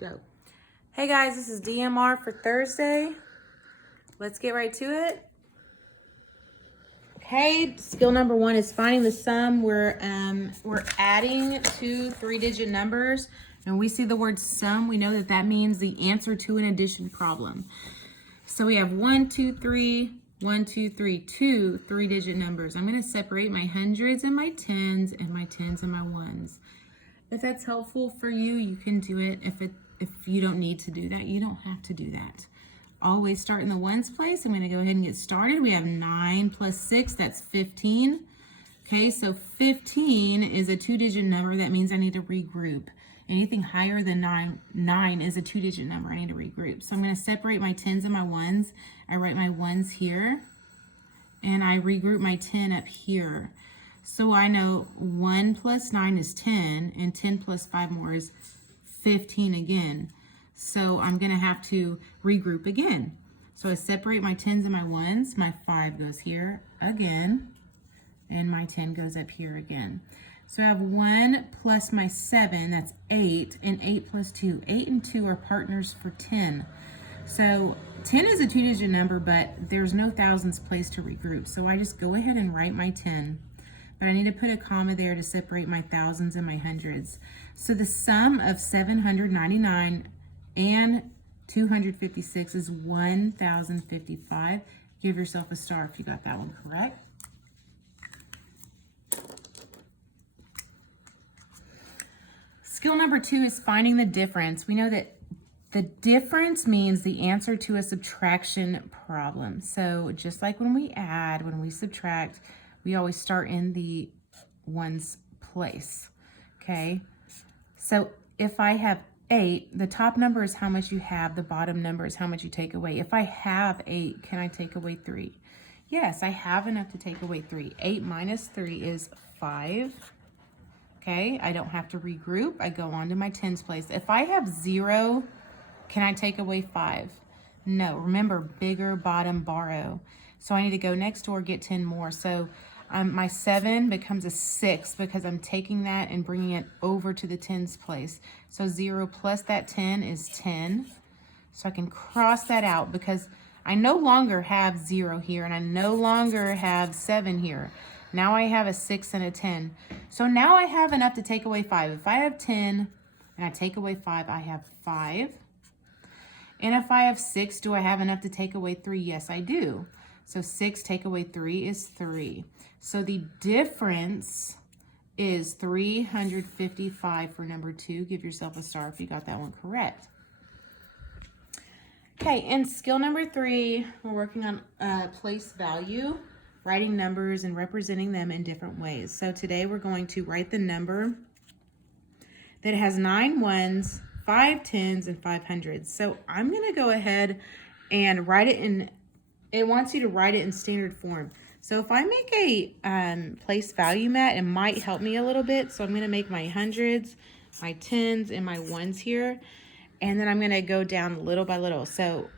Go. Hey guys, this is DMR for Thursday. Let's get right to it. Okay, skill number 1 is finding the sum. We're adding two 3-digit numbers, and we see the word sum. We know that that means the answer to an addition problem. So we have 1, 2, 3, 1, 2, 3, two 3-digit numbers. I'm going to separate my hundreds and my tens and my tens and my ones. If that's helpful for you, you can do it. If you don't need to do that, you don't have to do that. Always start in the ones place. I'm going to go ahead and get started. We have 9 plus 6, that's 15. Okay, so 15 is a 2-digit number. That means I need to regroup. Anything higher than 9 is a 2-digit number. I need to regroup. So I'm going to separate my tens and my ones. I write my ones here, and I regroup my 10 up here. So I know 1 plus 9 is 10, and 10 plus 5 more is 15 again. So I'm going to have to regroup again. So I separate my tens and my ones. My 5 goes here again, and my 10 goes up here again. So I have 1 plus my 7, that's 8, and 8 plus 2. 8 and 2 are partners for 10. So 10 is a 2-digit number, but there's no thousands place to regroup. So I just go ahead and write my 10. But I need to put a comma there to separate my thousands and my hundreds. So the sum of 799 and 256 is 1,055. Give yourself a star if you got that one correct. Skill number 2 is finding the difference. We know that the difference means the answer to a subtraction problem. So just like when we add, when we subtract, we always start in the ones place, okay? So if I have 8, the top number is how much you have, the bottom number is how much you take away. If I have 8, can I take away 3? Yes, I have enough to take away 3. 8 minus 3 is 5, okay? I don't have to regroup. I go on to my tens place. If I have 0, can I take away 5? No, remember, bigger bottom borrow. So I need to go next door, get 10 more. So my 7 becomes a 6 because I'm taking that and bringing it over to the tens place. So 0 plus that 10 is 10. So I can cross that out because I no longer have 0 here, and I no longer have 7 here. Now I have a 6 and a 10. So now I have enough to take away 5. If I have 10 and I take away 5, I have 5. And if I have 6, do I have enough to take away 3? Yes, I do. So 6 take away 3 is 3. So the difference is 355 for number 2. Give yourself a star if you got that one correct. Okay, and skill number 3, we're working on place value, writing numbers and representing them in different ways. So today we're going to write the number that has 9 ones, 5 tens, and 5 hundreds. So I'm going to go ahead and write it in, it wants you to write it in standard form. So if I make a place value mat, it might help me a little bit. So I'm going to make my hundreds, my tens, and my ones here. And then I'm going to go down little by little. So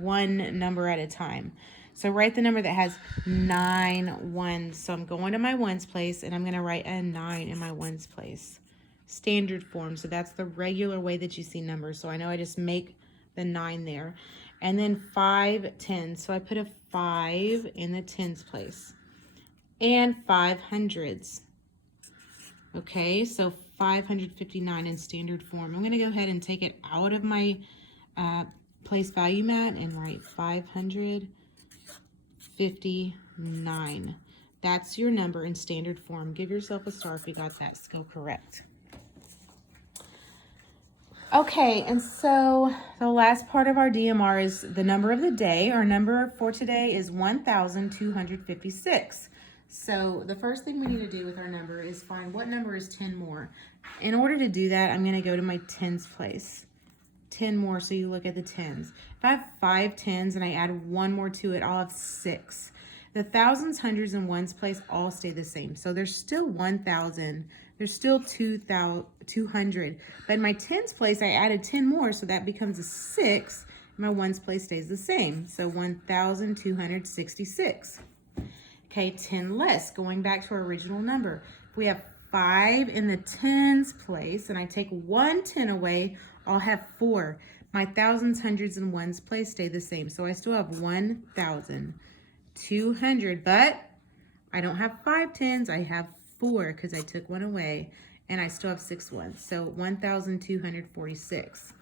one number at a time. So write the number that has 9 ones. So I'm going to my ones place, and I'm going to write a 9 in my ones place. Standard form. So that's the regular way that you see numbers. So I know I just make the 9 there. And then 5 tens. So I put a 5 in the tens place. And 5 hundreds. Okay, so 559 in standard form. I'm going to go ahead and take it out of my place value mat and write 559. That's your number in standard form. Give yourself a star if you got that skill correct. Okay, and so the last part of our DMR is the number of the day. Our number for today is 1,256. So the first thing we need to do with our number is find what number is 10 more. In order to do that, I'm going to go to my tens place. 10 more, so you look at the tens. If I have 5 tens and I add 1 more to it, I'll have 6. The thousands, hundreds, and ones place all stay the same. So there's still 1,000. There's still 200. But in my tens place, I added 10 more, so that becomes a 6. My ones place stays the same. So 1,266. Okay, 10 less, going back to our original number. If we have 5 in the tens place and I take 1 10 away, I'll have 4. My thousands, hundreds, and ones place stay the same. So I still have 1,200, but I don't have 5 tens. I have 4 because I took 1 away, and I still have 6 ones. So 1,246.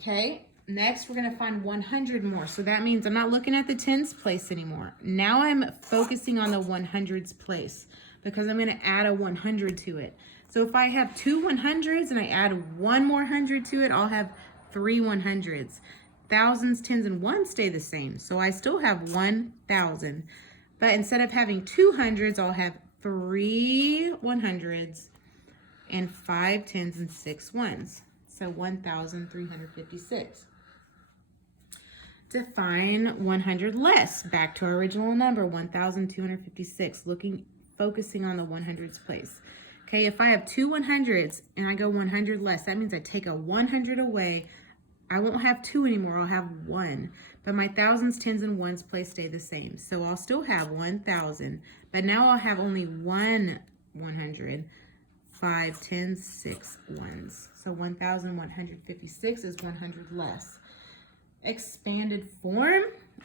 Okay, next we're going to find 100 more. So that means I'm not looking at the tens place anymore. Now I'm focusing on the 100s place because I'm going to add a 100 to it. So if I have 2 100s and I add 1 more 100 to it, I'll have 3 100s. Thousands, tens, and ones stay the same. So I still have 1,000. But instead of having 2 hundreds, I'll have 3 100s and 5 tens and 6 ones. So 1,356. Define 100 less. Back to our original number, 1,256. Focusing on the 100s place. Okay, if I have 2 100s and I go 100 less, that means I take a 100 away. I won't have 2 anymore, I'll have 1. But my thousands, tens, and ones place stay the same. So I'll still have 1,000, but now I'll have only 1 100, 5 tens, 6 ones. So 1,156 is 100 less. Expanded form,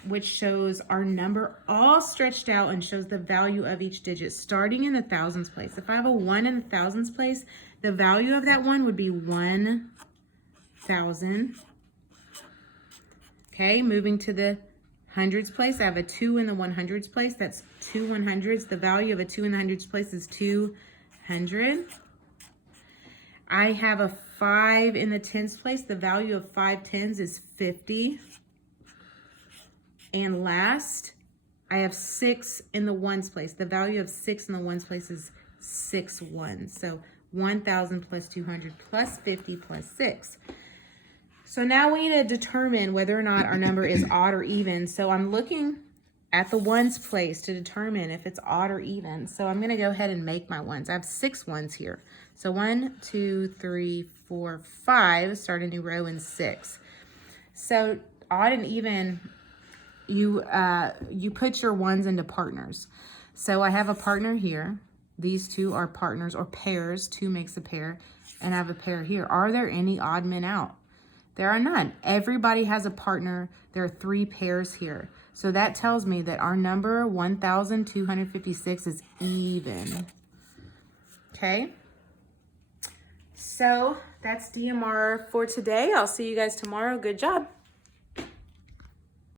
which shows our number all stretched out and shows the value of each digit starting in the thousands place. If I have a 1 in the thousands place, the value of that 1 would be 1,000. Okay, moving to the hundreds place, I have a 2 in the 100s place. That's 2 100s. The value of a 2 in the hundreds place is 200. I have a 5 in the tens place. The value of 5 tens is 50. And last, I have 6 in the ones place. The value of 6 in the ones place is 6 ones. So 1,000 plus 200 plus 50 plus 6. So now we need to determine whether or not our number is odd or even. So I'm looking at the ones place to determine if it's odd or even. So I'm going to go ahead and make my ones. I have 6 ones here. So 1, 2, 3, 4, 5. Start a new row in 6. So odd and even, you put your ones into partners. So I have a partner here. These two are partners or pairs. 2 makes a pair. And I have a pair here. Are there any odd men out? There are none. Everybody has a partner. There are 3 pairs here. So that tells me that our number 1,256 is even. Okay. So that's DMR for today. I'll see you guys tomorrow. Good job.